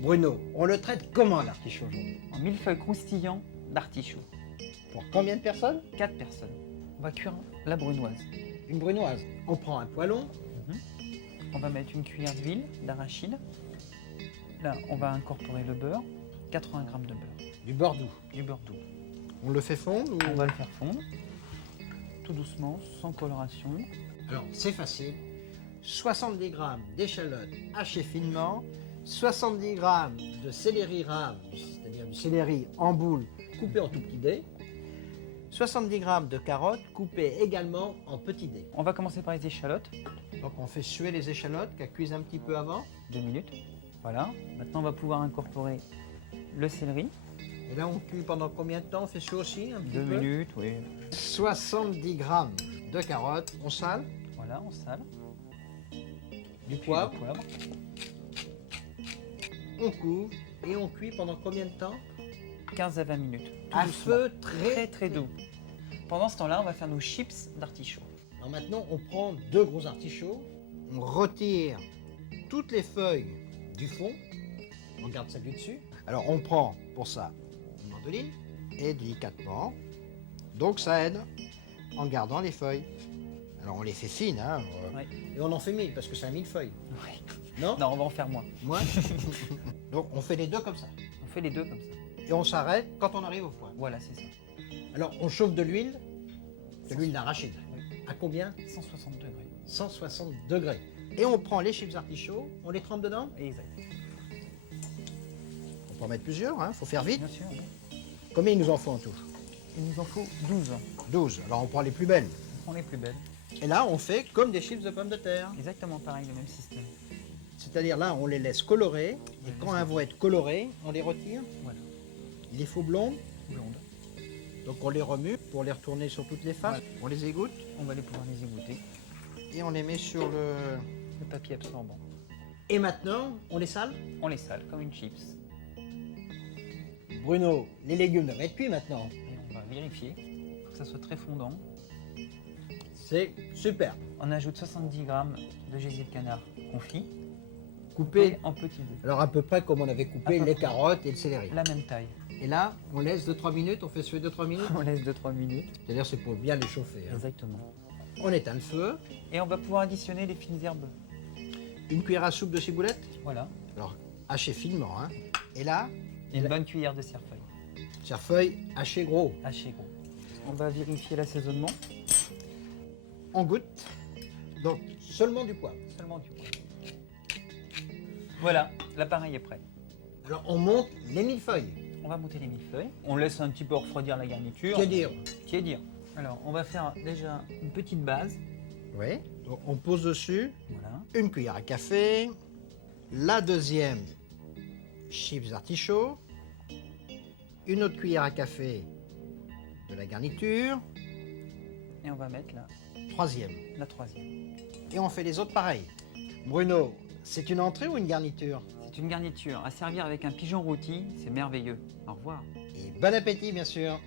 Bruno, on le traite comment l'artichaut aujourd'hui? En millefeuille croustillant d'artichaut. Pour combien de personnes? 4 personnes. On va cuire la brunoise. Une brunoise. On prend un poêlon. On va mettre une cuillère d'huile d'arachide. Là, on va incorporer le beurre. 80 g de beurre. Du beurre doux. Du beurre doux. On le fait fondre ou... On va le faire fondre. Tout doucement, sans coloration. Alors, c'est facile. 70 g d'échalotes hachées finement, 70 g de céleri rave, c'est-à-dire du céleri en boule coupé en tout petits dés, 70 g de carottes coupées également en petits dés. On va commencer par les échalotes. Donc on fait suer les échalotes qu'elles cuisent un petit peu avant. 2 minutes. Voilà. Maintenant, on va pouvoir incorporer le céleri. Et là, on cuit pendant combien de temps? On fait suer aussi un petit 2 peu. minutes, oui. 70 g de carottes, on sale, Voilà, on sale. du Puis poivre, le poivre. on couvre et on cuit pendant combien de temps? 15 à 20 minutes. Tout À doucement. feu Très doux. Pendant ce temps-là, on va faire nos chips d'artichaut. Alors maintenant, on prend deux gros artichauts, on retire toutes les feuilles du fond, on garde celle du dessus. Alors on prend pour ça une mandoline et délicatement, donc ça aide en gardant les feuilles. Alors on les fait fines, hein, Ouais. et on en fait 1000 parce que c'est un millefeuille. Ouais. Non, Non, on va en faire moins. Moi Donc on fait les deux comme ça. On fait les deux comme ça. Et on s'arrête quand on arrive au foin. Voilà, c'est ça. Alors on chauffe de l'huile d'arachide. Oui. À combien? 160 degrés. 160 degrés. Et on prend les chips artichauts, on les trempe dedans. Exact. On peut en mettre plusieurs, hein, faut faire vite. Bien sûr. Oui. Combien il nous en faut en tout? Il nous en faut 12. 12. Alors on prend les plus belles. On les plus belles. Et là, on fait comme des chips de pommes de terre. Exactement pareil, le même système. C'est-à-dire là, on les laisse colorer. Et quand elles vont être colorées, on les retire. Voilà. Il les faut blondes. Blonde. Donc on les remue pour les retourner sur toutes les faces. Voilà. On les égoutte On va pouvoir les égoutter. et on les met sur le... Le papier absorbant. Et maintenant, on les sale. On les sale comme une chips. Bruno, les légumes doivent être cuits maintenant. Et on va vérifier pour que ça soit très fondant. C'est super. On ajoute 70 g de gésier de canard confit. Coupé, En petits dés. alors à peu près comme on avait coupé À peu les près. carottes et le céleri. La même taille. Et là, on laisse 2-3 minutes, on fait suer 2-3 minutes. On laisse 2-3 minutes. C'est-à-dire c'est pour bien les chauffer. Hein. Exactement. On éteint le feu. Et on va pouvoir additionner les fines herbes. Une cuillère à soupe de ciboulette. Voilà. Alors, hachée finement. Hein. Et là, Et une bonne cuillère de cerfeuil. cerfeuil haché gros. Haché gros. On va vérifier l'assaisonnement. On goûte. Donc, seulement du poivre. Seulement du poivre. Voilà, l'appareil est prêt. Alors, on monte les millefeuilles. On va monter les millefeuilles. On laisse un petit peu refroidir la garniture. Que dire? Tiédir. Alors, on va faire déjà une petite base. Oui. Donc, on pose dessus Voilà. une cuillère à café. La deuxième, chips artichaut. Une autre cuillère à café de la garniture. Et on va mettre Troisième. la troisième. Et on fait les autres pareils. Bruno, c'est une entrée ou une garniture? C'est une garniture à servir avec un pigeon rôti. C'est merveilleux. Au revoir. Et bon appétit, bien sûr.